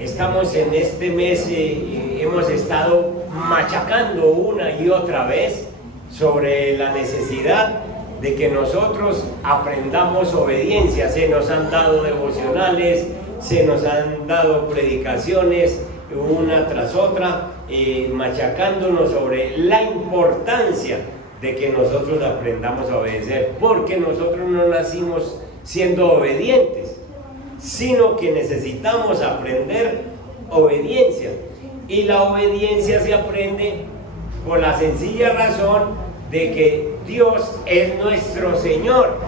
Estamos en este mes, hemos estado machacando una y otra vez sobre la necesidad de que nosotros aprendamos obediencia. Se nos han dado devocionales, se nos han dado predicaciones una tras otra, machacándonos sobre la importancia de que nosotros aprendamos a obedecer, porque nosotros no nacimos siendo obedientes, sino que necesitamos aprender obediencia, y la obediencia se aprende por la sencilla razón de que Dios es nuestro Señor,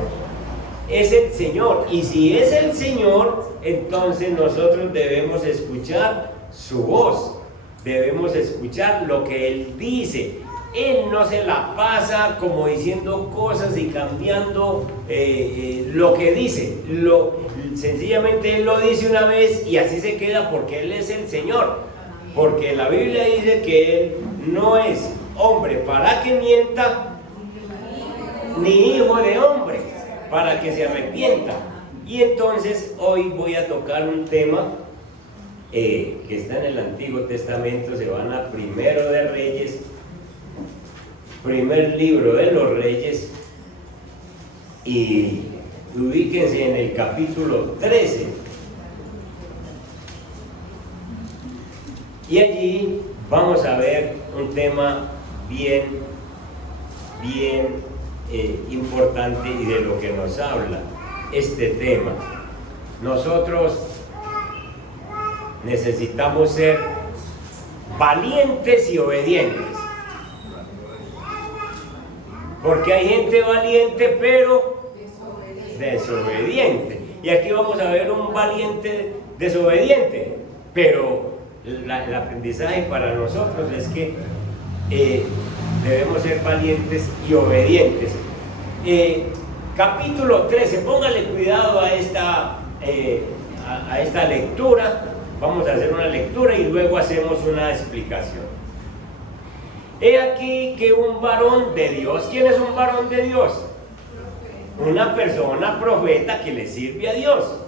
es el Señor, y si es el Señor, entonces nosotros debemos escuchar su voz, debemos escuchar lo que Él dice. Él no se la pasa como diciendo cosas y cambiando lo que dice. Sencillamente Él lo dice una vez y así se queda, porque Él es el Señor. Porque la Biblia dice que Él no es hombre para que mienta, ni hijo de hombre para que se arrepienta. Y entonces hoy voy a tocar un tema que está en el Antiguo Testamento. Se van a Primero de Reyes, primer libro de los Reyes, y ubíquense en el capítulo 13. Y allí vamos a ver un tema bien importante y de lo que nos habla este tema. Nosotros necesitamos ser valientes y obedientes. Porque hay gente valiente pero desobediente. Y aquí vamos a ver un valiente desobediente. Pero el aprendizaje para nosotros es que debemos ser valientes y obedientes. Capítulo 13, póngale cuidado a esta lectura. Vamos a hacer una lectura y luego hacemos una explicación. He aquí que un varón de Dios. ¿Quién es un varón de Dios? Una persona profeta que le sirve a Dios.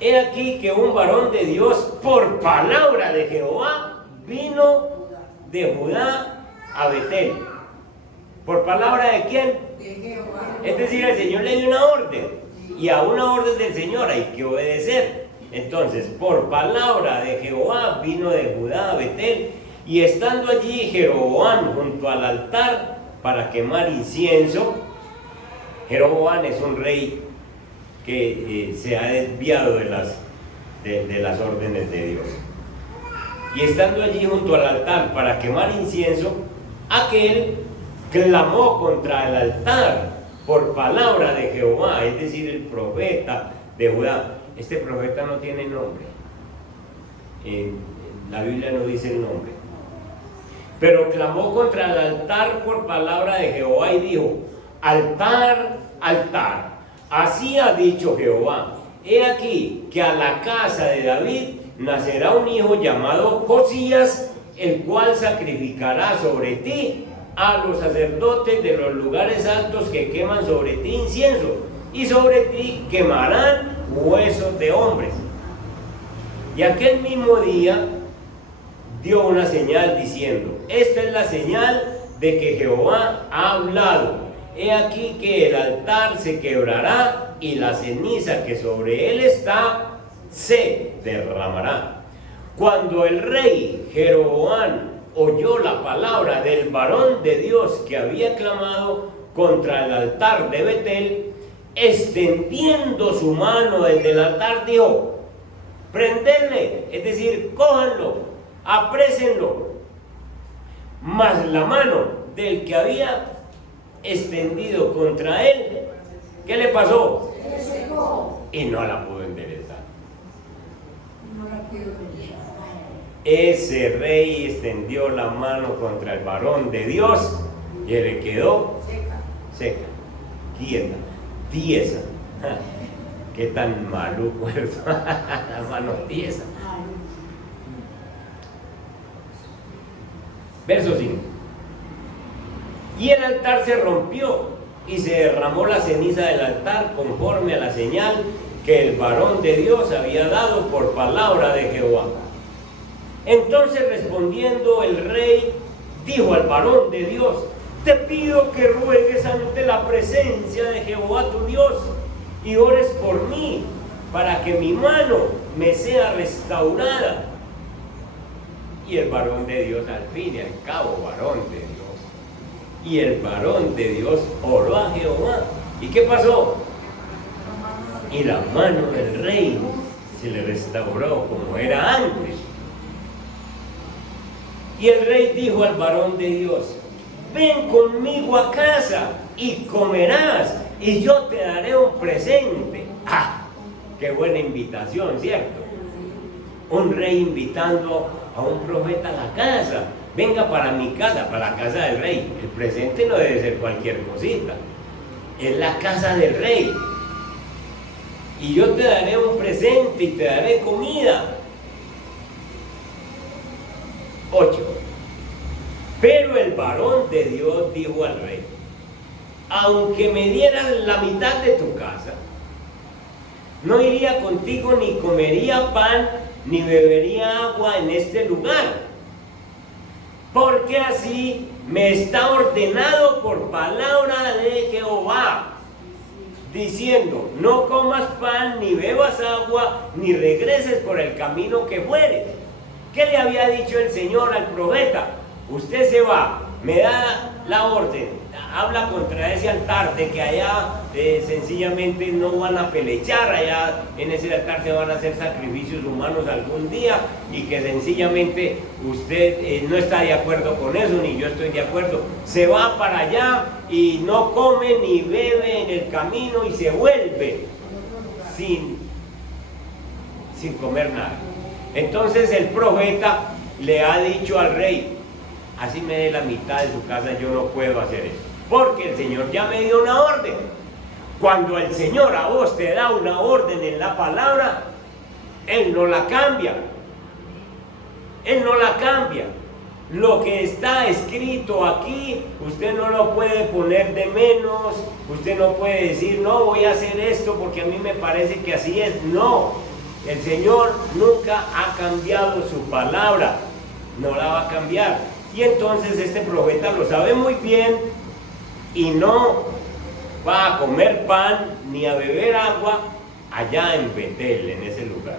He aquí que un varón de Dios, por palabra de Jehová, vino de Judá a Betel. ¿Por palabra de quién? De Jehová. Es decir, el Señor le dio una orden, y a una orden del Señor hay que obedecer. Entonces, por palabra de Jehová vino de Judá a Betel. Y estando allí Jeroboam junto al altar para quemar incienso. Jeroboam es un rey que se ha desviado de las órdenes de Dios. Y estando allí junto al altar para quemar incienso, aquel clamó contra el altar por palabra de Jehová, es decir, el profeta de Judá. Este profeta no tiene nombre. La Biblia no dice el nombre. Pero clamó contra el altar por palabra de Jehová y dijo: altar, altar, así ha dicho Jehová, he aquí que a la casa de David nacerá un hijo llamado Josías, el cual sacrificará sobre ti a los sacerdotes de los lugares altos que queman sobre ti incienso, y sobre ti quemarán huesos de hombres. Y aquel mismo día dio una señal diciendo: esta es la señal de que Jehová ha hablado. He aquí que el altar se quebrará y la ceniza que sobre él está se derramará. Cuando el rey Jeroboam oyó la palabra del varón de Dios que había clamado contra el altar de Betel, extendiendo su mano desde el altar, dijo: prenderle, es decir, cójanlo, aprésenlo. Mas la mano del que había extendido contra él, ¿qué le pasó? Se secó. Y no la pudo enderezar. No la quiero ver. Ese rey extendió la mano contra el varón de Dios y le quedó seca, quieta, tiesa. Qué tan maluco es la mano tiesa. Verso 5. Y el altar se rompió y se derramó la ceniza del altar conforme a la señal que el varón de Dios había dado por palabra de Jehová. Entonces respondiendo el rey dijo al varón de Dios: te pido que ruegues ante la presencia de Jehová tu Dios y ores por mí, para que mi mano me sea restaurada. Y el varón de Dios, al fin y al cabo, varón de Dios. Y el varón de Dios oró a Jehová. ¿Y qué pasó? Y la mano del rey se le restauró como era antes. Y el rey dijo al varón de Dios: ven conmigo a casa y comerás, y yo te daré un presente. ¡Ah! ¡Qué buena invitación!, ¿cierto? Un rey invitando a un profeta a la casa. Venga para mi casa, para la casa del rey. El presente no debe ser cualquier cosita. Es la casa del rey. Y yo te daré un presente y te daré comida. 8. Pero el varón de Dios dijo al rey: aunque me dieras la mitad de tu casa, no iría contigo ni comería pan ni bebería agua en este lugar, porque así me está ordenado por palabra de Jehová, diciendo: no comas pan, ni bebas agua, ni regreses por el camino que fueres. ¿Qué le había dicho el Señor al profeta? Usted se va, me da la orden, habla contra ese altar de que allá sencillamente no van a pelechar, allá en ese altar se van a hacer sacrificios humanos algún día, y que sencillamente usted no está de acuerdo con eso, ni yo estoy de acuerdo. Se va para allá y no come ni bebe en el camino y se vuelve sin comer nada. Entonces el profeta le ha dicho al rey: así me dé la mitad de su casa, yo no puedo hacer eso, porque el Señor ya me dio una orden. Cuando el Señor a vos te da una orden en la palabra, Él no la cambia. Él no la cambia. Lo que está escrito aquí, usted no lo puede poner de menos. Usted no puede decir: no, voy a hacer esto porque a mí me parece que así es. No, el Señor nunca ha cambiado su palabra, no la va a cambiar. Y entonces este profeta lo sabe muy bien y no va a comer pan ni a beber agua allá en Betel, en ese lugar.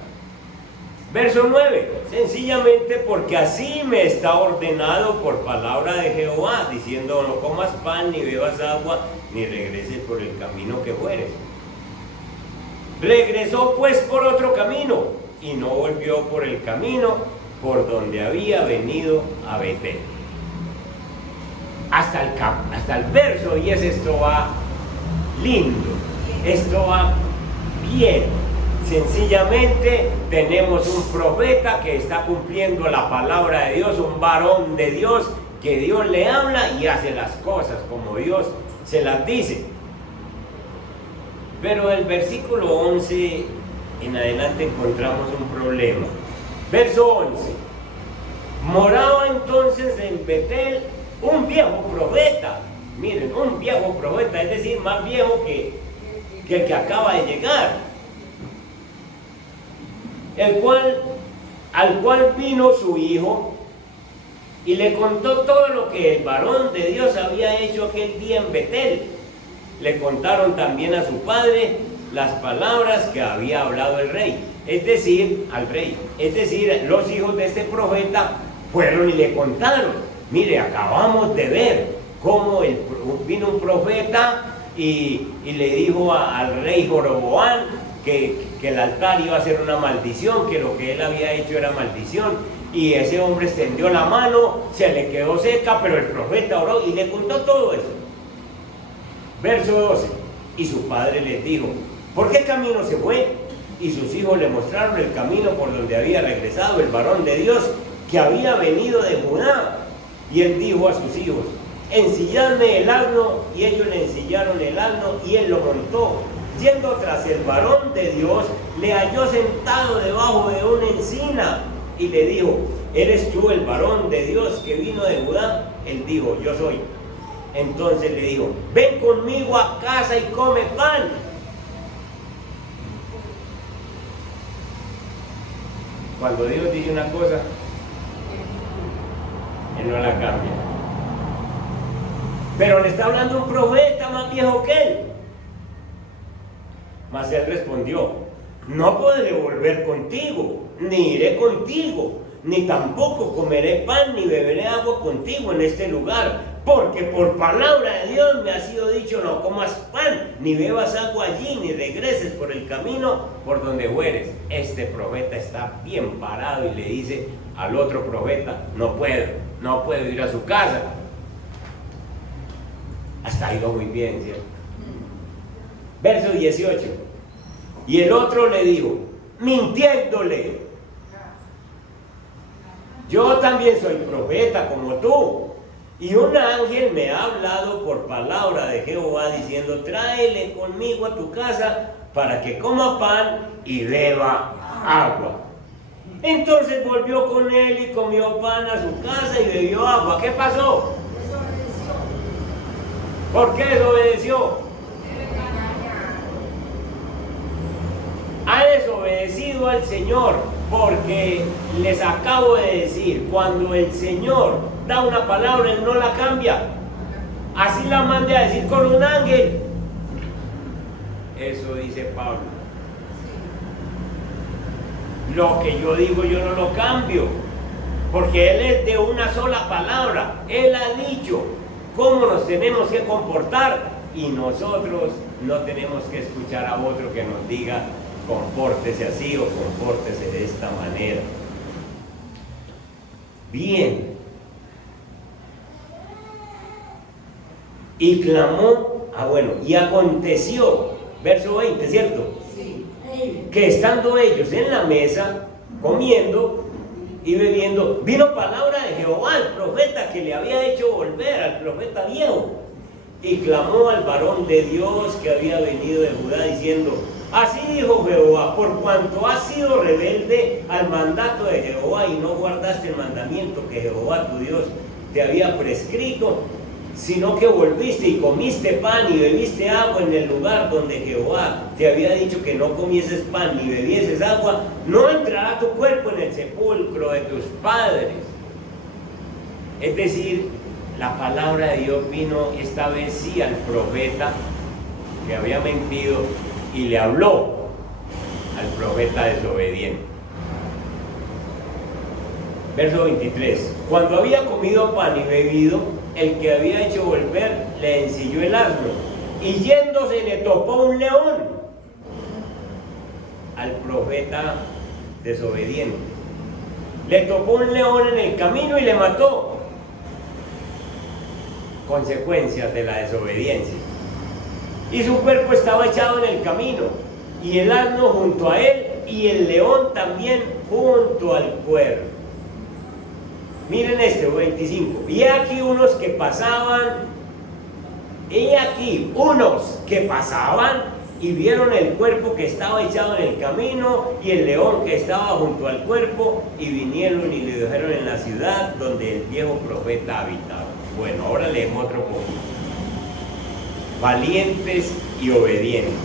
Verso 9: sencillamente porque así me está ordenado por palabra de Jehová, diciendo: no comas pan, ni bebas agua, ni regreses por el camino que fueres. Regresó pues por otro camino, y no volvió por el camino por donde había venido a Betel. Hasta el verso 10 esto va lindo, esto va bien. Sencillamente tenemos un profeta que está cumpliendo la palabra de Dios, un varón de Dios, que Dios le habla y hace las cosas como Dios se las dice. Pero el versículo 11 en adelante encontramos un problema. Verso 11: moraba entonces en Betel un viejo profeta. Miren, un viejo profeta, es decir, más viejo que el que acaba de llegar, al cual vino su hijo y le contó todo lo que el varón de Dios había hecho aquel día en Betel. Le contaron también a su padre las palabras que había hablado el rey, es decir, al rey. Es decir, los hijos de este profeta fueron y le contaron: mire, acabamos de ver cómo vino un profeta y le dijo al rey Joroboam que el altar iba a ser una maldición, que lo que él había hecho era maldición, y ese hombre extendió la mano, se le quedó seca, pero el profeta oró y le contó todo eso. Verso 12: y su padre les dijo: ¿por qué camino se fue? Y sus hijos le mostraron el camino por donde había regresado el varón de Dios, que había venido de Judá. Y él dijo a sus hijos: ensilladme el asno. Y ellos le ensillaron el asno y él lo montó. Yendo tras el varón de Dios, le halló sentado debajo de una encina y le dijo: ¿eres tú el varón de Dios que vino de Judá? Él dijo: yo soy. Entonces le dijo: ven conmigo a casa y come pan. Cuando Dios dice una cosa, Él no la cambia. Pero le está hablando un profeta más viejo que él. Mas él respondió: no podré volver contigo, ni iré contigo, ni tampoco comeré pan ni beberé agua contigo en este lugar, porque por palabra de Dios me ha sido dicho: no comas pan, ni bebas agua allí, ni regreses por el camino por donde fueres. Este profeta está bien parado y le dice al otro profeta: no puedo ir a su casa. Hasta ahí va muy bien, ¿cierto? Verso 18. Y el otro le dijo, mintiéndole: yo también soy profeta como tú, y un ángel me ha hablado por palabra de Jehová diciendo: tráele conmigo a tu casa para que coma pan y beba agua. Entonces volvió con él y comió pan a su casa y bebió agua. ¿Qué pasó? ¿Por qué desobedeció? Ha desobedecido al Señor, porque les acabo de decir, cuando el Señor da una palabra, Él no la cambia. Así la mande a decir con un ángel. Eso dice Pablo. Lo que yo digo yo no lo cambio, porque Él es de una sola palabra. Él ha dicho cómo nos tenemos que comportar, y nosotros no tenemos que escuchar a otro que nos diga: compórtese así o compórtese de esta manera. Bien. Y clamó, y aconteció, verso 20, ¿cierto? Sí. Que estando ellos en la mesa, comiendo y bebiendo, vino palabra de Jehová al profeta que le había hecho volver, al profeta viejo. Y clamó al varón de Dios que había venido de Judá, diciendo: así dijo Jehová, por cuanto has sido rebelde al mandato de Jehová y no guardaste el mandamiento que Jehová tu Dios te había prescrito, sino que volviste y comiste pan y bebiste agua en el lugar donde Jehová te había dicho que no comieses pan ni bebieses agua, no entrará tu cuerpo en el sepulcro de tus padres. Es decir, la palabra de Dios vino esta vez sí al profeta que había mentido y le habló al profeta desobediente. Verso 23. Cuando había comido pan y bebido, el que había hecho volver le ensilló el asno, y yéndose le topó un león al profeta desobediente. Le topó un león en el camino y le mató. Consecuencias de la desobediencia. Y su cuerpo estaba echado en el camino, y el asno junto a él, y el león también junto al cuerpo. Miren este, 25. Y aquí unos que pasaban y vieron el cuerpo que estaba echado en el camino y el león que estaba junto al cuerpo, y vinieron y le dejaron en la ciudad donde el viejo profeta habitaba. Bueno, ahora leemos otro poquito. Valientes y obedientes.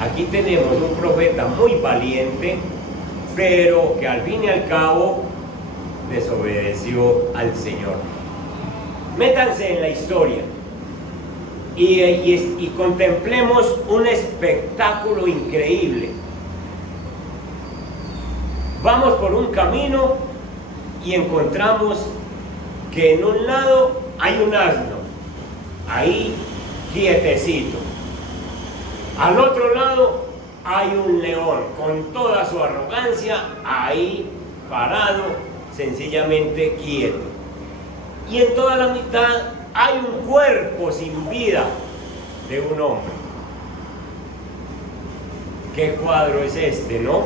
Aquí tenemos un profeta muy valiente, pero que al fin y al cabo desobedeció al Señor. Métanse en la historia y contemplemos un espectáculo increíble. Vamos por un camino y encontramos que en un lado hay un asno, ahí quietecito. Al otro lado hay un león con toda su arrogancia, ahí parado, sencillamente quieto. Y en toda la mitad hay un cuerpo sin vida de un hombre. ¿Qué cuadro es este, no?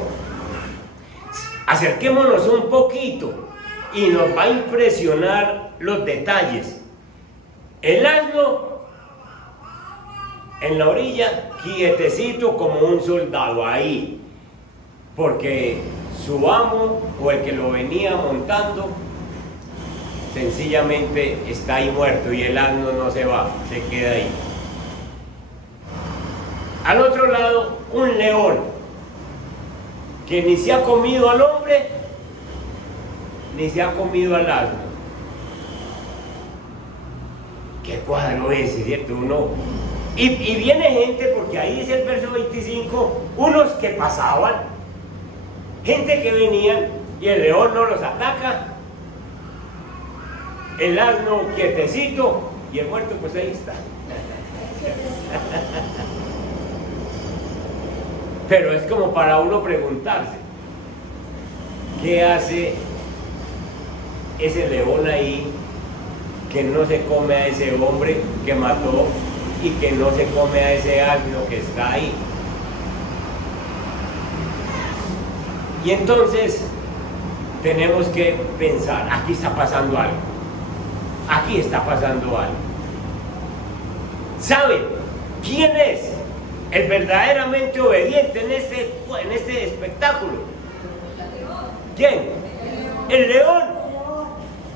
Acerquémonos un poquito y nos va a impresionar los detalles. El asno en la orilla, quietecito como un soldado ahí, porque su amo o el que lo venía montando sencillamente está ahí muerto, y el asno no se va, se queda ahí. Al otro lado, un león que ni se ha comido al hombre, ni se ha comido al asno. Qué cuadro ese, ¿cierto? Y viene gente, porque ahí dice el verso 25, unos que pasaban, gente que venían y el león no los ataca, el asno quietecito y el muerto pues ahí está. Pero es como para uno preguntarse, ¿qué hace ese león ahí que no se come a ese hombre que mató y que no se come a ese asno que está ahí? Y entonces tenemos que pensar, aquí está pasando algo, aquí está pasando algo. ¿Saben quién es el verdaderamente obediente en este espectáculo? ¿Quién? El león.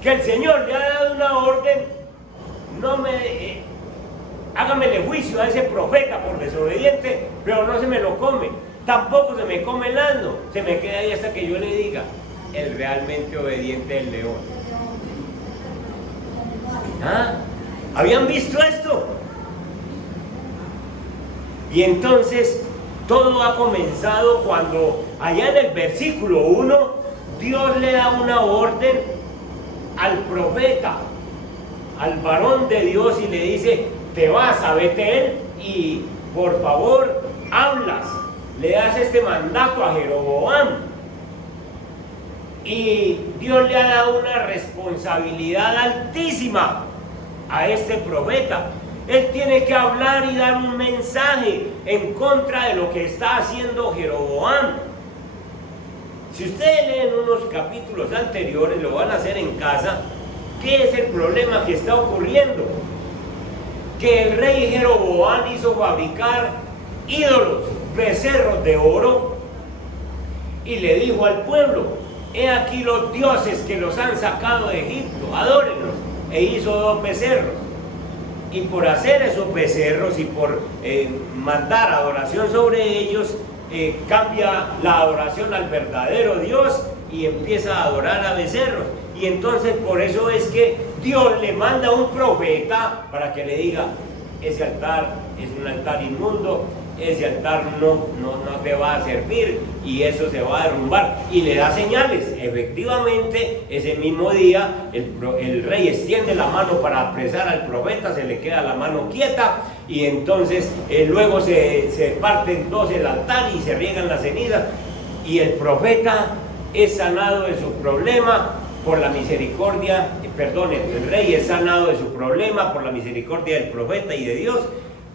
Que el Señor le ha dado una orden, hágamele juicio a ese profeta por desobediente, pero no se me lo come, tampoco se me come el asno, se me queda ahí hasta que yo le diga, el realmente obediente el león. ¿Ah? ¿Habían visto esto? Y entonces todo ha comenzado cuando allá en el versículo 1 Dios le da una orden al profeta, al varón de Dios, y le dice, te vas a Betel y por favor hablas, le das este mandato a Jeroboam. Y Dios le ha dado una responsabilidad altísima a este profeta. Él tiene que hablar y dar un mensaje en contra de lo que está haciendo Jeroboam. Si ustedes leen unos capítulos anteriores, lo van a hacer en casa, ¿qué es el problema que está ocurriendo? Que el rey Jeroboam hizo fabricar ídolos, becerros de oro, y le dijo al pueblo, he aquí los dioses que los han sacado de Egipto, adórenlos. E hizo 2 becerros. Y por hacer esos becerros y por mandar adoración sobre ellos, cambia la adoración al verdadero Dios y empieza a adorar a becerros. Y entonces por eso es que Dios le manda un profeta para que le diga, ese altar es un altar inmundo, ese altar no te va a servir y eso se va a derrumbar, y le da señales. Efectivamente, ese mismo día el rey extiende la mano para apresar al profeta, se le queda la mano quieta, y entonces luego se parte en dos el altar y se riegan las cenizas, y el profeta es sanado de su problema por la misericordia, el rey es sanado de su problema por la misericordia del profeta y de Dios,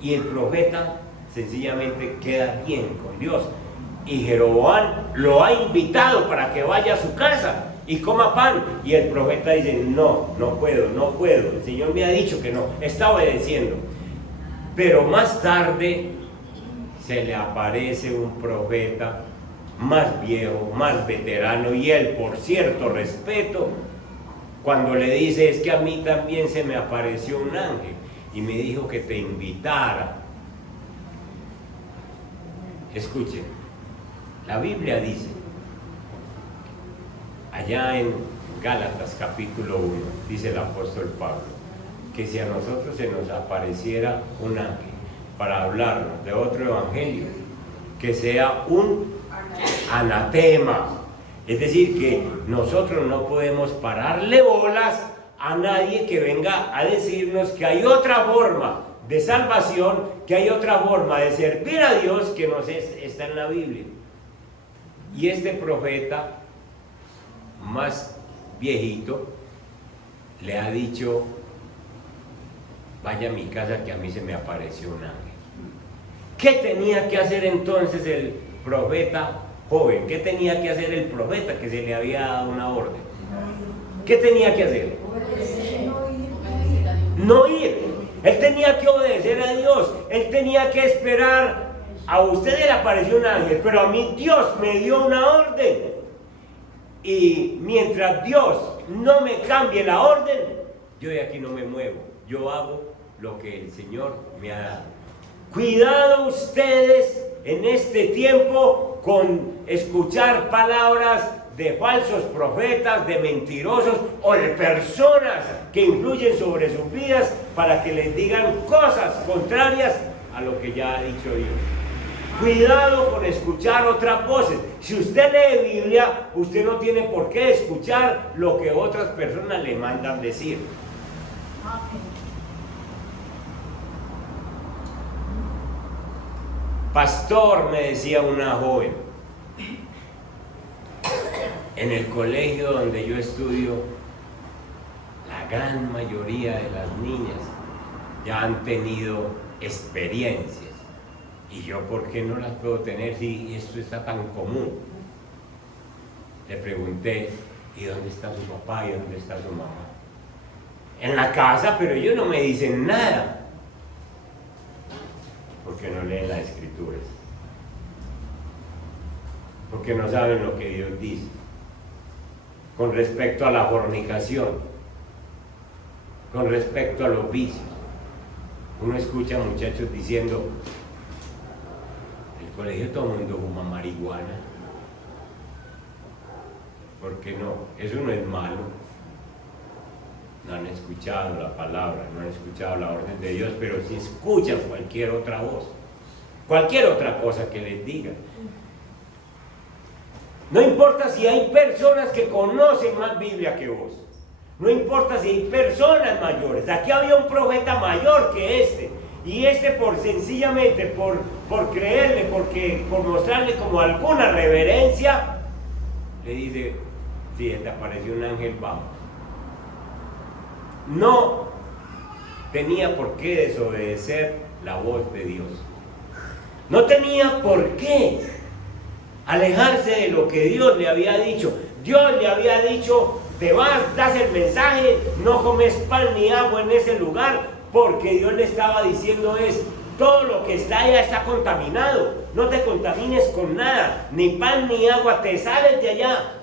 y el profeta sencillamente queda bien con Dios. Y Jeroboam lo ha invitado para que vaya a su casa y coma pan, y el profeta dice, no puedo, el Señor me ha dicho que no, está obedeciendo. Pero más tarde se le aparece un profeta más viejo, más veterano, y él, por cierto respeto, cuando le dice, es que a mí también se me apareció un ángel y me dijo que te invitara. Escuchen, la Biblia dice, allá en Gálatas capítulo 1, dice el apóstol Pablo, que si a nosotros se nos apareciera un ángel para hablarnos de otro evangelio, que sea un anatema. Es decir, que nosotros no podemos pararle bolas a nadie que venga a decirnos que hay otra forma de salvación, que hay otra forma de servir a Dios que no está en la Biblia. Y este profeta más viejito le ha dicho, vaya a mi casa que a mí se me apareció un ángel. ¿Qué tenía que hacer entonces el profeta joven? ¿Qué tenía que hacer el profeta que se le había dado una orden? ¿Qué tenía que hacer? No ir. Él tenía que obedecer a Dios. Él tenía que esperar. A usted le apareció un ángel, pero a mí Dios me dio una orden. Y mientras Dios no me cambie la orden, yo de aquí no me muevo. Yo hago lo que el Señor me ha dado. Cuidado ustedes en este tiempo con escuchar palabras de falsos profetas, de mentirosos o de personas que influyen sobre sus vidas para que les digan cosas contrarias a lo que ya ha dicho Dios. Cuidado con escuchar otras voces. Si usted lee Biblia, usted no tiene por qué escuchar lo que otras personas le mandan decir. Pastor, me decía una joven, en el colegio donde yo estudio, la gran mayoría de las niñas ya han tenido experiencias. ¿Y yo por qué no las puedo tener si esto está tan común? Le pregunté, ¿y dónde está su papá y dónde está su mamá? En la casa, pero ellos no me dicen nada. Porque no leen las escrituras. Porque no saben lo que Dios dice. Con respecto a la fornicación, con respecto a los vicios. Uno escucha a muchachos diciendo, en el colegio todo el mundo fuma marihuana. ¿Por qué no? Eso no es malo. No han escuchado la palabra, no han escuchado la orden de Dios, pero si escuchan cualquier otra voz, cualquier otra cosa que les diga. No importa si hay personas que conocen más Biblia que vos. No importa si hay personas mayores. Aquí había un profeta mayor que este. Y este sencillamente por creerle, por mostrarle como alguna reverencia, le dice, si te apareció un ángel, vamos. No tenía por qué desobedecer la voz de Dios. No tenía por qué alejarse de lo que Dios le había dicho. Dios le había dicho, te vas, das el mensaje, no comes pan ni agua en ese lugar, porque Dios le estaba diciendo todo lo que está allá está contaminado, no te contamines con nada, ni pan ni agua, te sales de allá.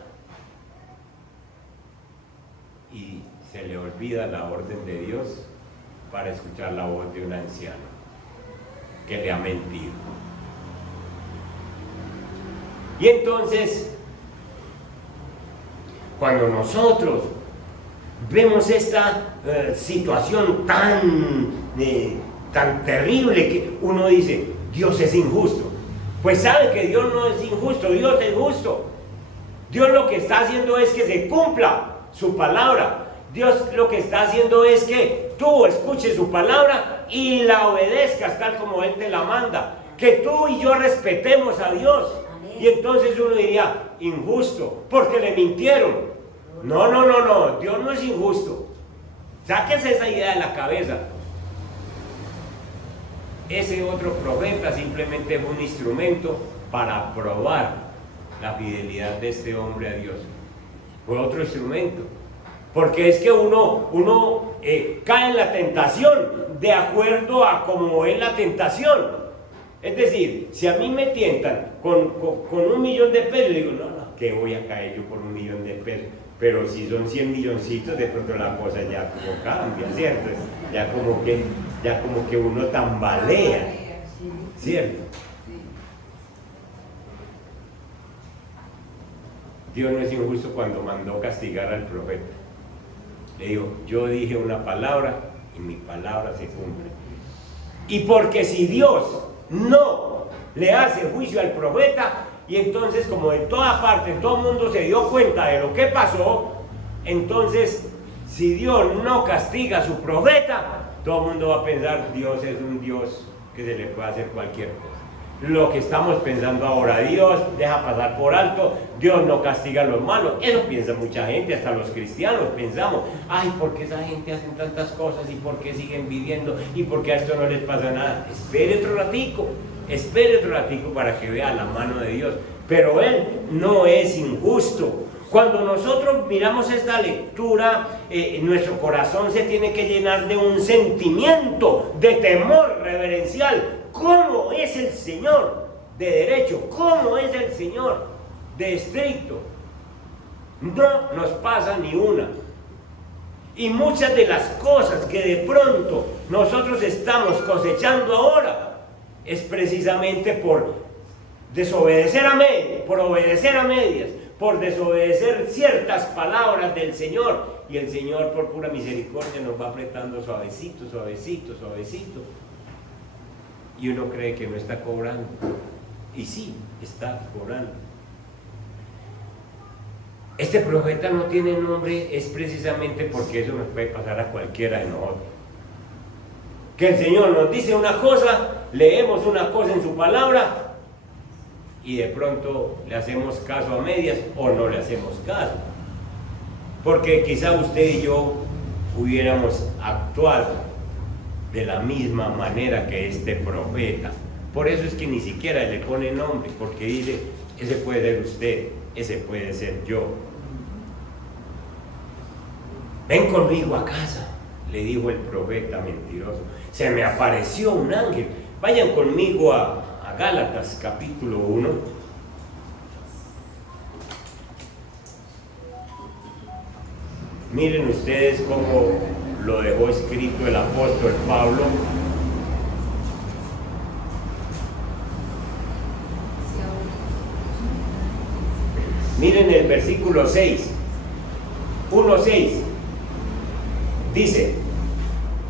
Y se le olvida la orden de Dios para escuchar la voz de un anciano que le ha mentido. Y entonces, cuando nosotros vemos esta situación tan terrible que uno dice, Dios es injusto. Pues sabe que Dios no es injusto, Dios es justo. Dios lo que está haciendo es que se cumpla su palabra. Dios lo que está haciendo es que tú escuches su palabra y la obedezcas tal como Él te la manda. Que tú y yo respetemos a Dios. Y entonces uno diría, injusto, porque le mintieron. No, Dios no es injusto. Sáquense esa idea de la cabeza. Ese otro profeta simplemente fue un instrumento para probar la fidelidad de este hombre a Dios. Fue otro instrumento. Porque es que uno cae en la tentación de acuerdo a cómo es la tentación. Es decir, si a mí me tientan con 1.000.000 de pesos, digo, no, ¿qué voy a caer yo por 1.000.000 de pesos? Pero si son 100 milloncitos, de pronto la cosa ya como cambia, ¿cierto? Ya como que uno tambalea, ¿cierto? Dios no es injusto cuando mandó castigar al profeta. Le digo, yo dije una palabra y mi palabra se cumple. Y porque si Dios no le hace juicio al profeta, y entonces como en toda parte, en todo el mundo se dio cuenta de lo que pasó, entonces si Dios no castiga a su profeta, todo el mundo va a pensar, Dios es un Dios que se le puede hacer cualquier cosa. Lo que estamos pensando ahora, Dios deja pasar por alto, Dios no castiga a los malos. Eso piensa mucha gente, hasta los cristianos pensamos, ay, ¿por qué esa gente hace tantas cosas? ¿Y por qué siguen viviendo? ¿Y por qué a esto no les pasa nada? Espere otro ratico para que vea la mano de Dios. Pero Él no es injusto. Cuando nosotros miramos esta lectura, nuestro corazón se tiene que llenar de un sentimiento de temor reverencial. ¿Cómo es el Señor de derecho? ¿Cómo es el Señor de estricto? No nos pasa ni una. Y muchas de las cosas que de pronto nosotros estamos cosechando ahora es precisamente por desobedecer por obedecer a medias, por desobedecer ciertas palabras del Señor. Y el Señor, por pura misericordia, nos va apretando suavecito, suavecito, suavecito. Y uno cree que no está cobrando. Y sí, está cobrando. Este profeta no tiene nombre, es precisamente porque eso nos puede pasar a cualquiera de nosotros. Que el Señor nos dice una cosa, leemos una cosa en su palabra y de pronto le hacemos caso a medias o no le hacemos caso. Porque quizá usted y yo hubiéramos actuado de la misma manera que este profeta. Por eso es que ni siquiera le pone nombre, porque dice, ese puede ser usted, ese puede ser yo. Ven conmigo a casa, le dijo el profeta mentiroso. Se me apareció un ángel. Vayan conmigo a Gálatas capítulo 1. Miren ustedes cómo lo dejó escrito el apóstol Pablo. Miren el versículo 6, 1:6. Dice,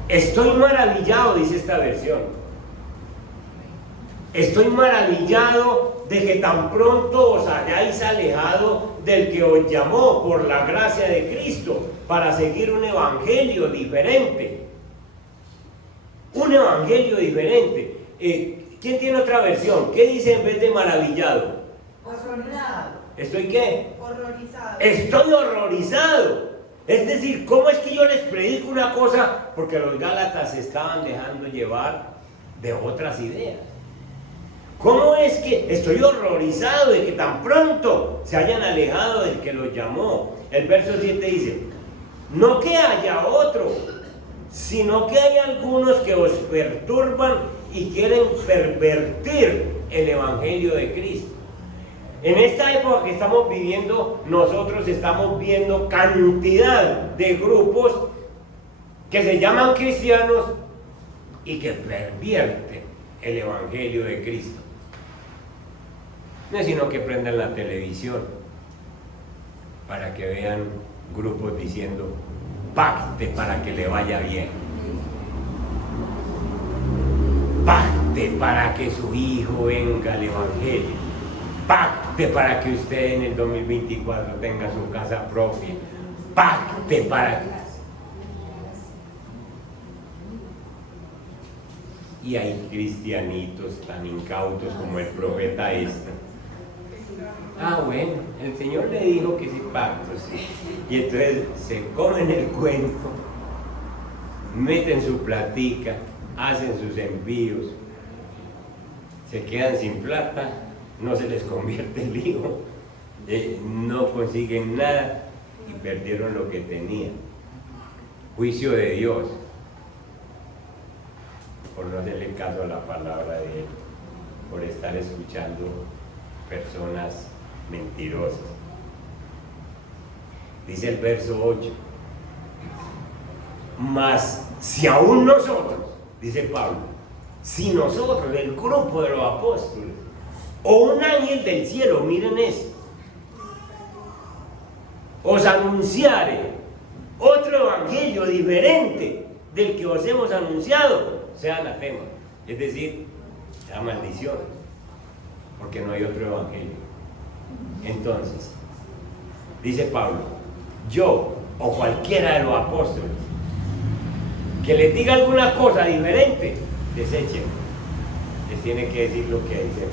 estoy maravillado, dice esta versión. Estoy maravillado de que tan pronto os hayáis alejado del que os llamó por la gracia de Cristo para seguir un evangelio diferente. Un evangelio diferente. ¿Quién tiene otra versión? ¿Qué dice en vez de maravillado? Horrorizado. ¿Estoy qué? Horrorizado. Estoy horrorizado. Es decir, ¿cómo es que yo les predico una cosa? Porque los Gálatas se estaban dejando llevar de otras ideas. ¿Cómo es que estoy horrorizado de que tan pronto se hayan alejado del que los llamó? El verso 7 dice, no que haya otro, sino que hay algunos que os perturban y quieren pervertir el evangelio de Cristo. En esta época que estamos viviendo, nosotros estamos viendo cantidad de grupos que se llaman cristianos y que pervierten el evangelio de Cristo. No es sino que prendan la televisión para que vean grupos diciendo pacte para que le vaya bien, pacte para que su hijo venga al evangelio, pacte para que usted en el 2024 tenga su casa propia, pacte para que... Y hay cristianitos tan incautos como el profeta este. Ah, bueno, el Señor le dijo que sí, pacto, sí. Y entonces se comen el cuento, meten su platica, hacen sus envíos, se quedan sin plata, no se les convierte el hijo, no consiguen nada y perdieron lo que tenían. Juicio de Dios por no hacerle caso a la palabra de Él, por estar escuchando personas mentirosas. Dice el verso 8, mas si aún nosotros, dice Pablo, si nosotros, el grupo de los apóstoles, o un ángel del cielo, miren esto, os anunciare otro evangelio diferente del que os hemos anunciado, sea anatema, es decir, sea maldición, porque no hay otro evangelio. Entonces, dice Pablo, yo o cualquiera de los apóstoles que les diga alguna cosa diferente, desechen, les tiene que decir lo que dice.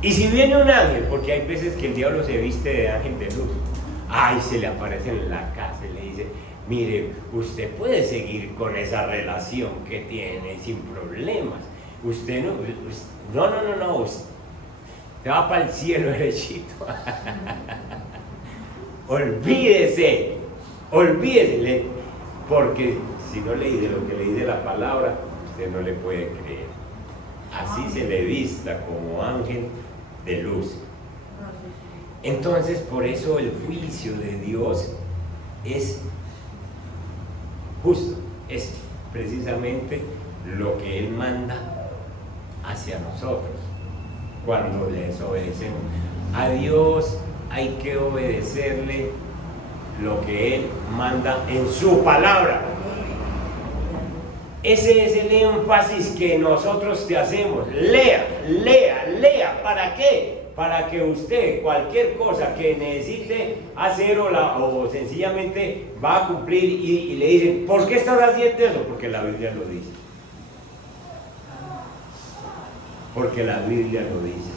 Y si viene un ángel, porque hay veces que el diablo se viste de ángel de luz, ay, se le aparece en la casa y le dice, mire, usted puede seguir con esa relación que tiene sin problemas, usted no, usted va para el cielo derechito. Olvídese, porque si no le dice lo que le dice la palabra, usted no le puede creer. Así se le vista como ángel de luz. Entonces, por eso el juicio de Dios es justo, es precisamente lo que Él manda hacia nosotros. cuando le desobedecemos. A Dios hay que obedecerle lo que Él manda en su palabra. Ese es el énfasis que nosotros te hacemos. Lea, lea, lea. ¿Para qué? Para que usted cualquier cosa que necesite hacer o sencillamente va a cumplir y le dicen, ¿por qué estás haciendo eso? Porque la Biblia lo dice. Porque la Biblia lo dice.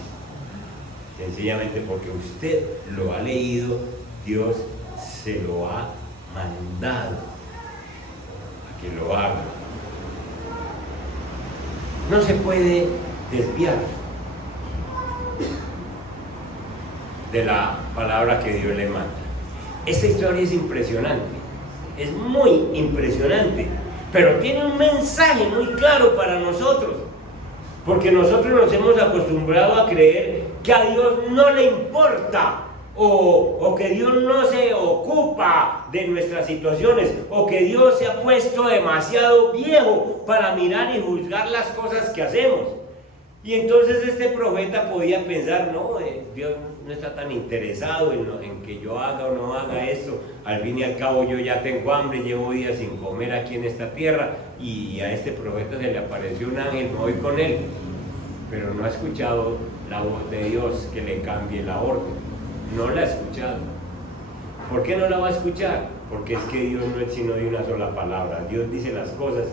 Sencillamente porque usted lo ha leído, Dios se lo ha mandado a que lo haga. No se puede desviar de la palabra que Dios le manda. Esta historia es impresionante, es muy impresionante, pero tiene un mensaje muy claro para nosotros, porque nosotros nos hemos acostumbrado a creer que a Dios no le importa, o que Dios no se ocupa de nuestras situaciones, o que Dios se ha puesto demasiado viejo para mirar y juzgar las cosas que hacemos. Y entonces este profeta podía pensar, no, Dios no está tan interesado en que yo haga o no haga esto. Al fin y al cabo yo ya tengo hambre, llevo días sin comer aquí en esta tierra, y a este profeta se le apareció un ángel, me voy con él. Pero no ha escuchado la voz de Dios que le cambie la orden. No la ha escuchado. ¿Por qué no la va a escuchar? Porque es que Dios no es sino de una sola palabra. Dios dice las cosas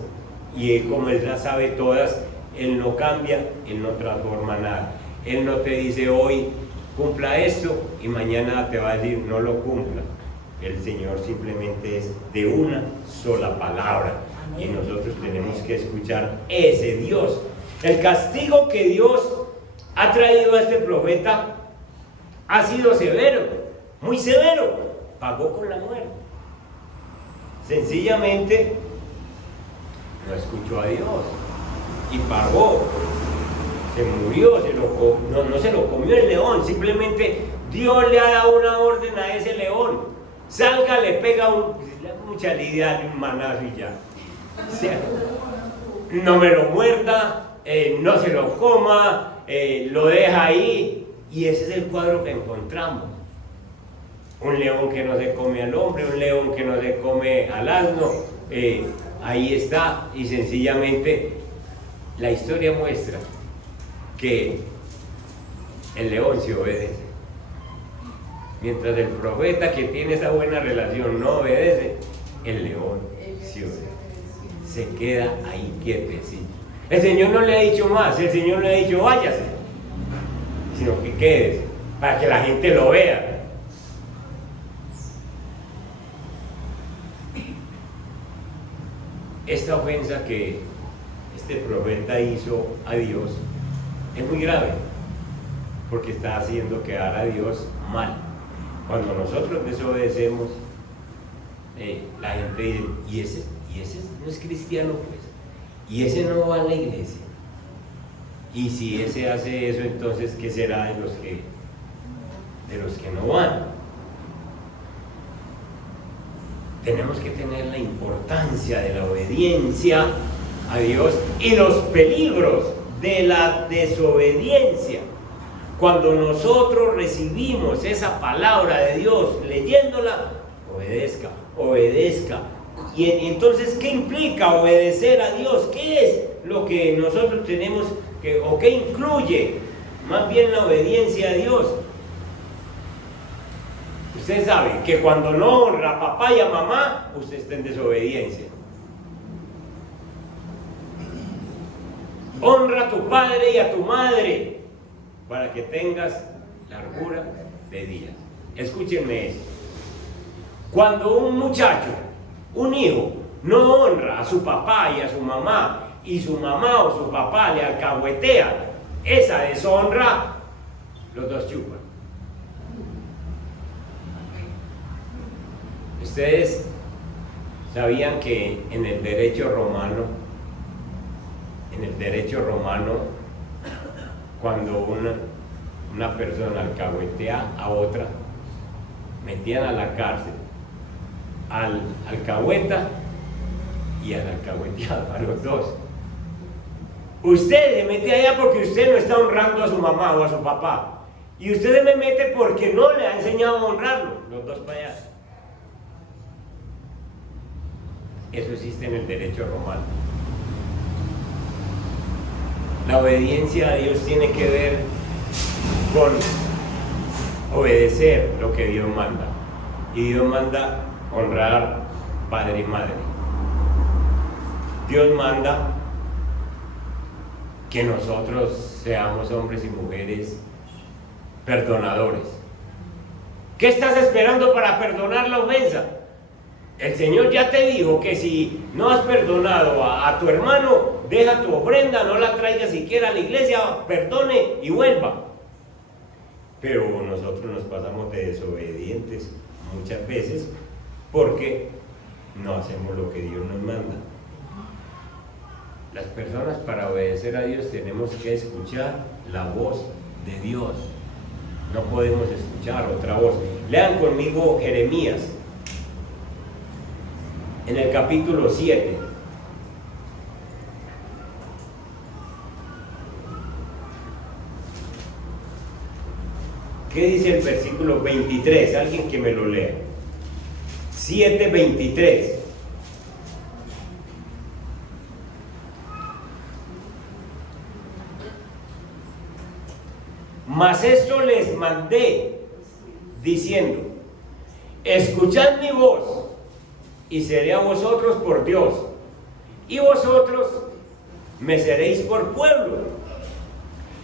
y como Él las sabe todas, Él no cambia, Él no transforma nada. Él no te dice hoy cumpla esto y mañana te va a decir no lo cumpla. El Señor simplemente es de una sola palabra y nosotros tenemos que escuchar ese Dios. El castigo que Dios ha traído a este profeta ha sido severo, muy severo. Pagó con la muerte. Sencillamente no escuchó a Dios y pagó. Se murió, no se lo comió el león, simplemente Dios le ha dado una orden a ese león. Salga, le pega mucha lidia, un manazo y ya. O sea, no me lo muerda, no se lo coma, lo deja ahí. Y ese es el cuadro que encontramos. Un león que no se come al hombre, un león que no se come al asno. Ahí está, y sencillamente la historia muestra que el león se obedece. Mientras el profeta que tiene esa buena relación no obedece, el león se obedece. Se queda ahí quietecito. El Señor no le ha dicho más, el Señor le ha dicho váyase, sino que quédese, para que la gente lo vea. Esta ofensa que este profeta hizo a Dios es muy grave, porque está haciendo quedar a Dios mal. Cuando nosotros desobedecemos, la gente dice, ¿y ese no es cristiano pues? ¿Y ese no va a la iglesia? Y si ese hace eso, entonces ¿qué será de los que no van? Tenemos que tener la importancia de la obediencia a Dios y los peligros de la desobediencia. Cuando nosotros recibimos esa palabra de Dios leyéndola, obedezca, obedezca. Y entonces, ¿qué implica obedecer a Dios? ¿Qué es lo que nosotros tenemos que, o qué incluye más bien la obediencia a Dios? Usted sabe que cuando no honra a papá y a mamá, usted está en desobediencia. Honra a tu padre y a tu madre para que tengas largura de días. Escúchenme esto. Cuando un muchacho, un hijo, no honra a su papá y a su mamá, y su mamá o su papá le alcahuetea esa deshonra, los dos chupan. Ustedes sabían que en el derecho romano, cuando una persona alcahuetea a otra, metían a la cárcel al alcahueta y al alcahueteado, a los dos. Usted se mete allá porque usted no está honrando a su mamá o a su papá. Y usted se me mete porque no le ha enseñado a honrarlo. Los dos para allá. Eso existe en el derecho romano. La obediencia a Dios tiene que ver con obedecer lo que Dios manda. Y Dios manda honrar padre y madre. Dios manda que nosotros seamos hombres y mujeres perdonadores. ¿Qué estás esperando para perdonar la ofensa? El Señor ya te dijo que si no has perdonado a tu hermano, deja tu ofrenda, no la traigas siquiera a la iglesia, perdone y vuelva. Pero nosotros nos pasamos de desobedientes muchas veces porque no hacemos lo que Dios nos manda. Las personas, para obedecer a Dios, tenemos que escuchar la voz de Dios. No podemos escuchar otra voz. Lean conmigo Jeremías, en el capítulo 7. ¿Qué dice el versículo 23? Alguien que me lo lea. 7:23. Mas esto les mandé, diciendo: escuchad mi voz, y seré a vosotros por Dios, y vosotros me seréis por pueblo,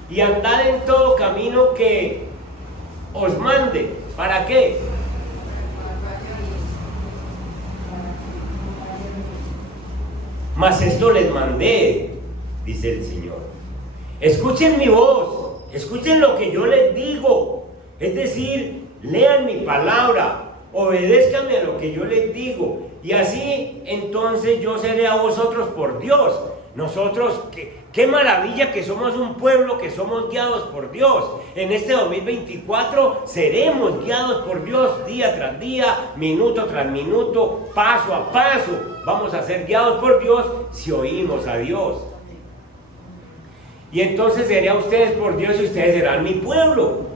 y andad en todo camino que os mande. ¿Para qué? Mas esto les mandé, dice el Señor. Escuchen mi voz, escuchen lo que yo les digo. Es decir, lean mi palabra, obedézcanme a lo que yo les digo. Y así entonces yo seré a vosotros por Dios. Nosotros, qué maravilla que somos un pueblo que somos guiados por Dios. En este 2024 seremos guiados por Dios día tras día, minuto tras minuto, paso a paso. Vamos a ser guiados por Dios si oímos a Dios. Y entonces seré a ustedes por Dios y ustedes serán mi pueblo.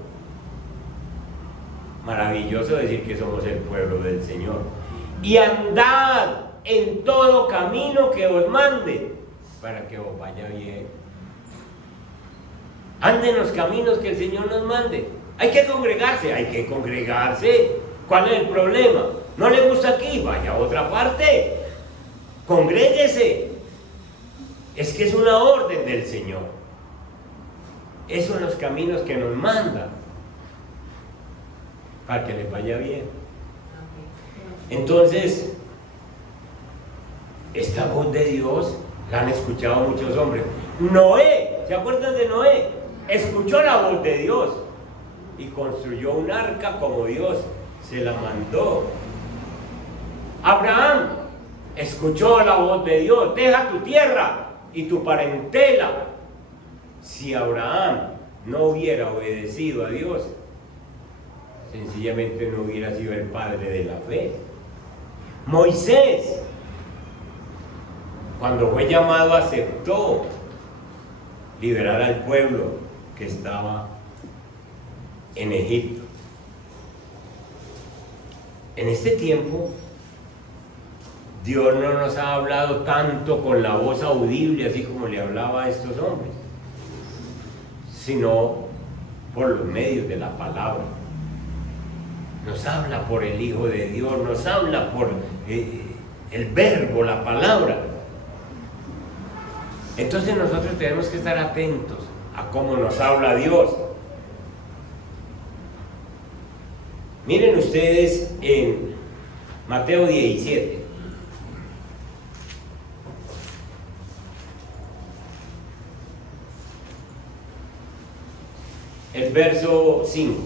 Maravilloso decir que somos el pueblo del Señor. Y andad en todo camino que os mande, para que os vaya bien. Anden los caminos que el Señor nos mande. Hay que congregarse, hay que congregarse. ¿Cuál es el problema? ¿No le gusta aquí? Vaya a otra parte. Congréguese. Es que es una orden del Señor. Esos son los caminos que nos manda, para que les vaya bien. Entonces, esta voz de Dios la han escuchado muchos hombres. Noé, ¿se acuerdan de Noé? Escuchó la voz de Dios y construyó un arca como Dios se la mandó. Abraham escuchó la voz de Dios: deja tu tierra y tu parentela. Si Abraham no hubiera obedecido a Dios, sencillamente no hubiera sido el padre de la fe. Moisés, cuando fue llamado, aceptó liberar al pueblo que estaba en Egipto. En este tiempo, Dios no nos ha hablado tanto con la voz audible, así como le hablaba a estos hombres, sino por los medios de la palabra. Nos habla por el Hijo de Dios, nos habla por el verbo, la palabra. Entonces nosotros tenemos que estar atentos a cómo nos habla Dios. Miren ustedes en Mateo 17. El verso 5.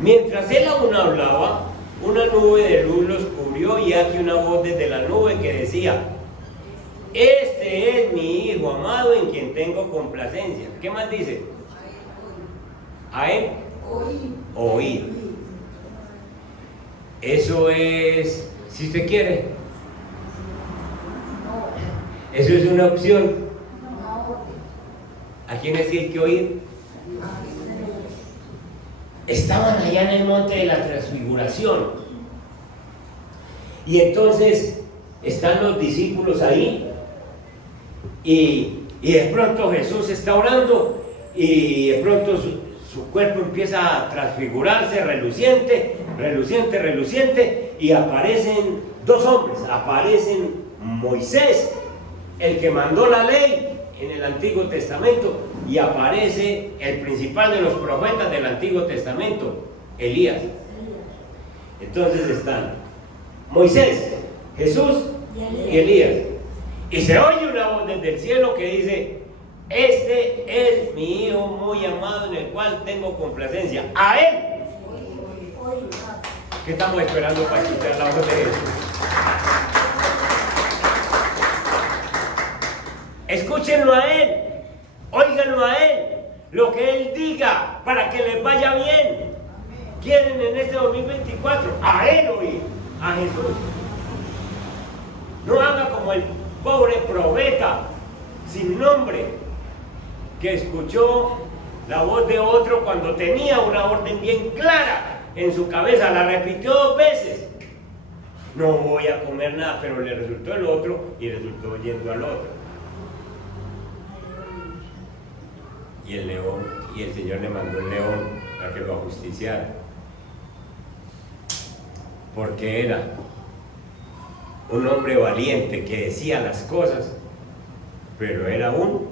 Mientras él aún hablaba, una nube de luz los cubrió, y aquí una voz desde la nube que decía: este es mi Hijo amado en quien tengo complacencia. ¿Qué más dice? A él oír. Eso es, si usted quiere, Eso es una opción. ¿A quién es que hay que oír? Estaban allá en el monte de la transfiguración. Y entonces están los discípulos ahí. Y de pronto Jesús está orando. Y de pronto su cuerpo empieza a transfigurarse, reluciente. Y aparecen dos hombres. Aparecen Moisés, el que mandó la ley en el Antiguo Testamento, y aparece el principal de los profetas del Antiguo Testamento, Elías. Entonces están Moisés, Jesús y Elías. Y se oye una voz desde el cielo que dice: este es mi Hijo muy amado, en el cual tengo complacencia. A él. ¿Qué estamos esperando para escuchar la voz de Jesús? Escúchenlo a él, óiganlo a él, lo que él diga para que les vaya bien. ¿Quieren en este 2024? A él oír, a Jesús. No haga como el pobre profeta sin nombre que escuchó la voz de otro cuando tenía una orden bien clara en su cabeza, la repitió 2 veces. No voy a comer nada, pero le resultó el otro y resultó yendo al otro. Y el león, y el Señor le mandó el león para que lo ajusticiara, porque era un hombre valiente que decía las cosas, pero era un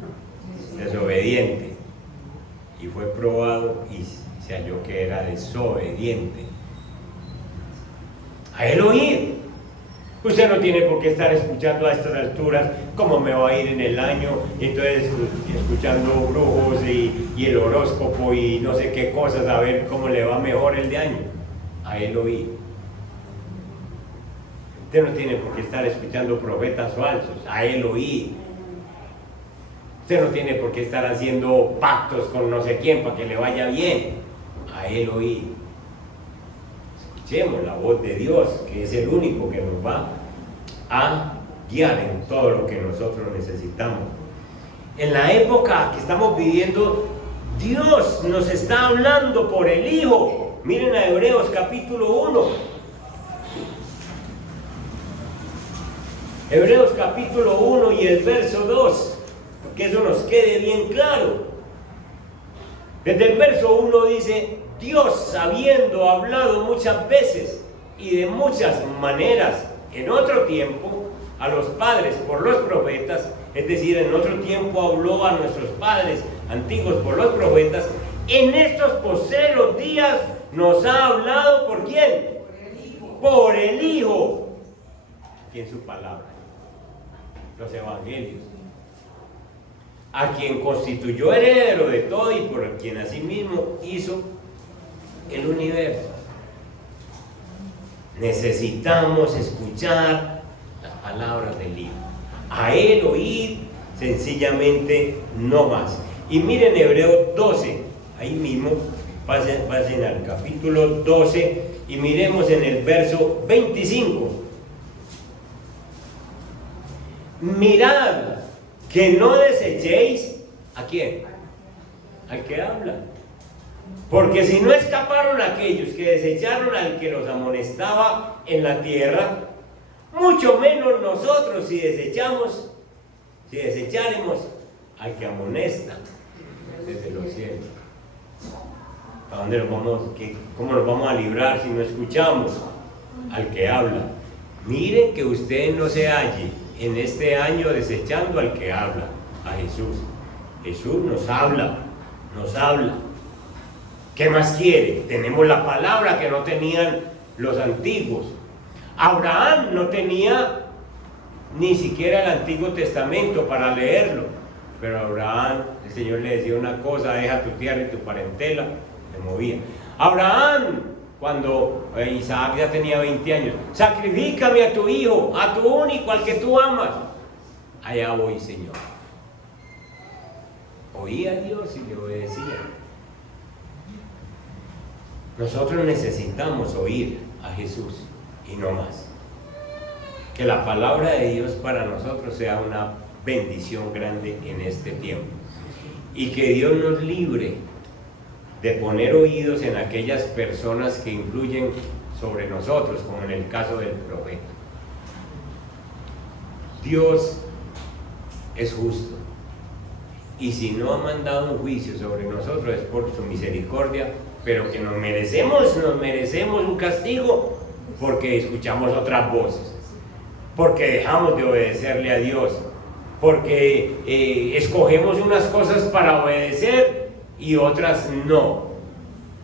desobediente, y fue probado y se halló que era desobediente. A él oír. Usted no tiene por qué estar escuchando a estas alturas cómo me va a ir en el año, y entonces escuchando brujos y el horóscopo y no sé qué cosas, a ver cómo le va mejor el de año. A él oír. Usted no tiene por qué estar escuchando profetas falsos. A él oír. Usted no tiene por qué estar haciendo pactos con no sé quién para que le vaya bien. A él oír. Escuchemos la voz de Dios, que es el único que nos va a guiar en todo lo que nosotros necesitamos. En la época que estamos viviendo, Dios nos está hablando por el Hijo. Miren a Hebreos capítulo 1. Hebreos capítulo 1 y el verso 2, que eso nos quede bien claro. Desde el verso 1 dice: Dios, habiendo hablado muchas veces y de muchas maneras en otro tiempo a los padres por los profetas, es decir, en otro tiempo habló a nuestros padres antiguos por los profetas, en estos postreros días nos ha hablado ¿por quién? Por el Hijo. Aquí en su palabra, los evangelios, a quien constituyó heredero de todo y por quien asimismo hizo el universo. Necesitamos escuchar las palabras del Hijo. A él oír, sencillamente no más. Y miren Hebreos 12, ahí mismo, pasen al capítulo 12 y miremos en el verso 25. Mirad que no desechéis, ¿a quién? Al que habla. Porque si no escaparon aquellos que desecharon al que los amonestaba en la tierra, mucho menos nosotros si desecháremos al que amonesta desde los cielos. ¿Para dónde nos vamos? ¿Cómo nos vamos a librar si no escuchamos al que habla? Mire que usted no se halle en este año desechando al que habla, a Jesús. Jesús nos habla. ¿Qué más quiere? Tenemos la palabra que no tenían los antiguos. Abraham no tenía ni siquiera el Antiguo Testamento para leerlo, pero a Abraham el Señor le decía una cosa: deja tu tierra y tu parentela, se movía. Abraham, cuando Isaac ya tenía 20 años, sacrifícame a tu hijo, a tu único, al que tú amas. Allá voy, Señor. Oía a Dios y le obedecía. Nosotros necesitamos oír a Jesús y no más. Que la palabra de Dios para nosotros sea una bendición grande en este tiempo. Y que Dios nos libre de poner oídos en aquellas personas que influyen sobre nosotros, como en el caso del profeta. Dios es justo, y si no ha mandado un juicio sobre nosotros es por su misericordia, pero que nos merecemos un castigo porque escuchamos otras voces, porque dejamos de obedecerle a Dios, porque escogemos unas cosas para obedecer y otras no,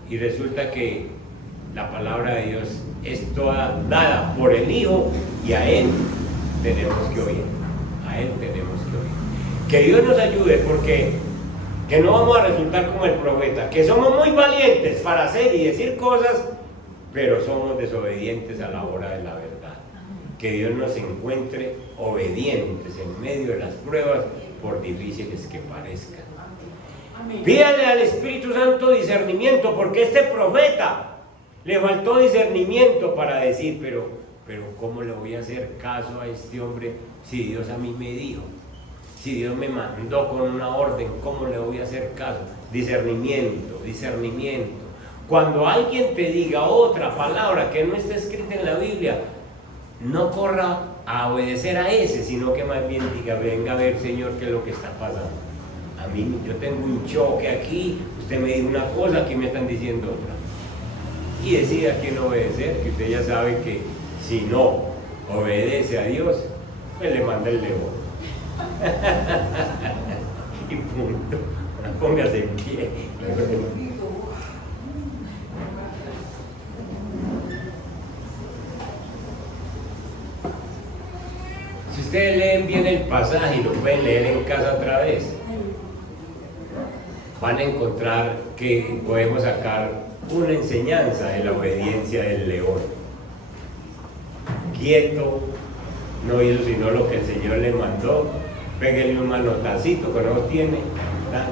y resulta que la palabra de Dios es toda dada por el Hijo, y a Él tenemos que oír, a Él tenemos que oír. Que Dios nos ayude, porque que no vamos a resultar como el profeta, que somos muy valientes para hacer y decir cosas, pero somos desobedientes a la hora de la verdad. Que Dios nos encuentre obedientes en medio de las pruebas, por difíciles que parezcan. Pídale al Espíritu Santo discernimiento, porque este profeta le faltó discernimiento para decir, pero ¿cómo le voy a hacer caso a este hombre si Dios a mí me dijo? Si Dios me mandó con una orden, ¿cómo le voy a hacer caso? Discernimiento, discernimiento. Cuando alguien te diga otra palabra que no está escrita en la Biblia, no corra a obedecer a ese, sino que más bien diga, venga a ver, Señor, qué es lo que está pasando. A mí, yo tengo un choque aquí, usted me dice una cosa, aquí me están diciendo otra. Y decida a quién obedecer, que usted ya sabe que si no obedece a Dios, pues le manda el león. Y punto. Póngase en pie. Si ustedes leen bien el pasaje y lo pueden leer en casa otra vez, van a encontrar que podemos sacar una enseñanza de la obediencia del león. Quieto, no hizo sino lo que el Señor le mandó. Pégale un manotacito que no tiene, ¿verdad?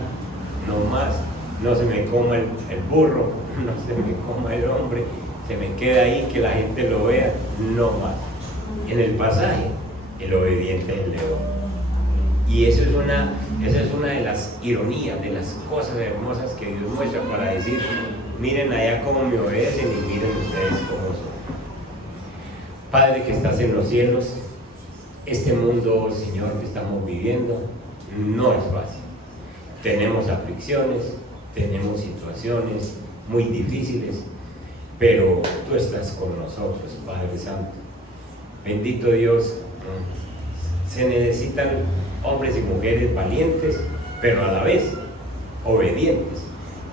No más, no se me coma el burro, no se me coma el hombre, se me queda ahí que la gente lo vea, no más. En el pasaje, el obediente del león. Y esa es una de las ironías, de las cosas hermosas que Dios muestra para decir, miren allá cómo me obedecen y miren ustedes cómo son. Padre que estás en los cielos, este mundo, Señor, que estamos viviendo no es fácil. Tenemos aflicciones, tenemos situaciones muy difíciles, pero tú estás con nosotros, Padre Santo. Bendito Dios, se necesitan hombres y mujeres valientes, pero a la vez obedientes,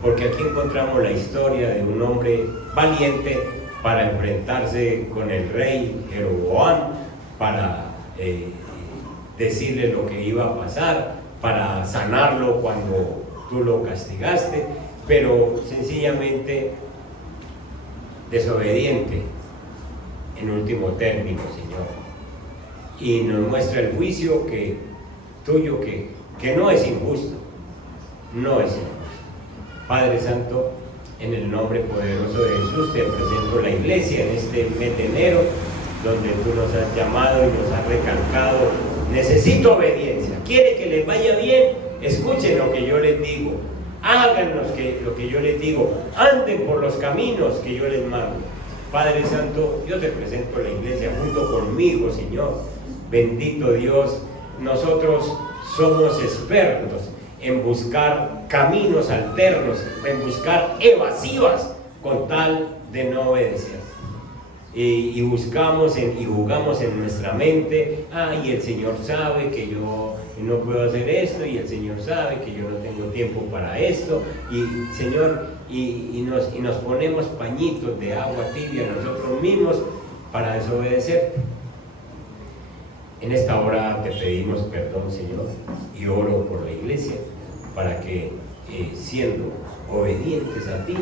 porque aquí encontramos la historia de un hombre valiente para enfrentarse con el rey Jeroboam, para decirle lo que iba a pasar, para sanarlo cuando tú lo castigaste, pero sencillamente desobediente en último término, Señor. Y nos muestra el juicio tuyo que no es injusto, no es injusto. Padre Santo, en el nombre poderoso de Jesús te presento la iglesia en este mes de enero, donde tú nos has llamado y nos has recalcado, necesito obediencia, quiere que les vaya bien, escuchen lo que yo les digo, hagan lo que yo les digo, anden por los caminos que yo les mando. Padre Santo, yo te presento la iglesia junto conmigo, Señor. Bendito Dios, nosotros somos expertos en buscar caminos alternos, en buscar evasivas con tal de no obedecer. Y buscamos y jugamos en nuestra mente, y el Señor sabe que yo no puedo hacer esto, y el Señor sabe que yo no tengo tiempo para esto, y Señor, y nos ponemos pañitos de agua tibia nosotros mismos para desobedecer. En esta hora te pedimos perdón, Señor, y oro por la iglesia para que siendo obedientes a ti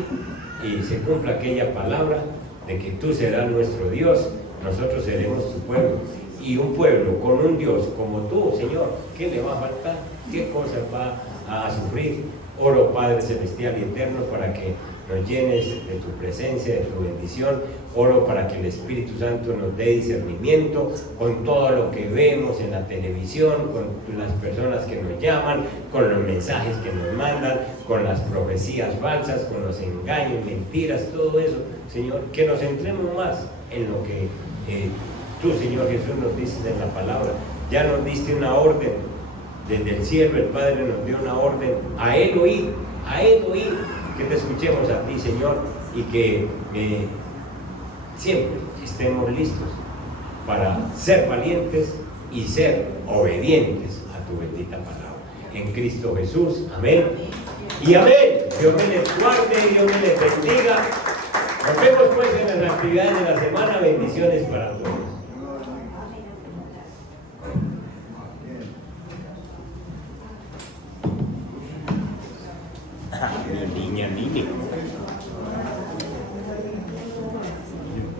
se cumpla aquella palabra de que tú serás nuestro Dios, nosotros seremos tu pueblo, y un pueblo con un Dios como tú, Señor, ¿qué le va a faltar? ¿Qué cosas va a sufrir. Oro, Padre Celestial y Eterno, para que nos llenes de tu presencia, de tu bendición. Oro para que el Espíritu Santo nos dé discernimiento con todo lo que vemos en la televisión, con las personas que nos llaman, con los mensajes que nos mandan, con las profecías falsas, con los engaños, mentiras, todo eso. Señor, que nos centremos más en lo que tú, Señor Jesús, nos dices en la palabra. Ya nos diste una orden desde el cielo, el Padre nos dio una orden a Él oír, que te escuchemos a ti, Señor, y que siempre estemos listos para ser valientes y ser obedientes a tu bendita palabra. En Cristo Jesús, amén y amén. Dios me les guarde, Dios me les bendiga. Nos vemos pues en las actividades de la semana. Bendiciones para todos.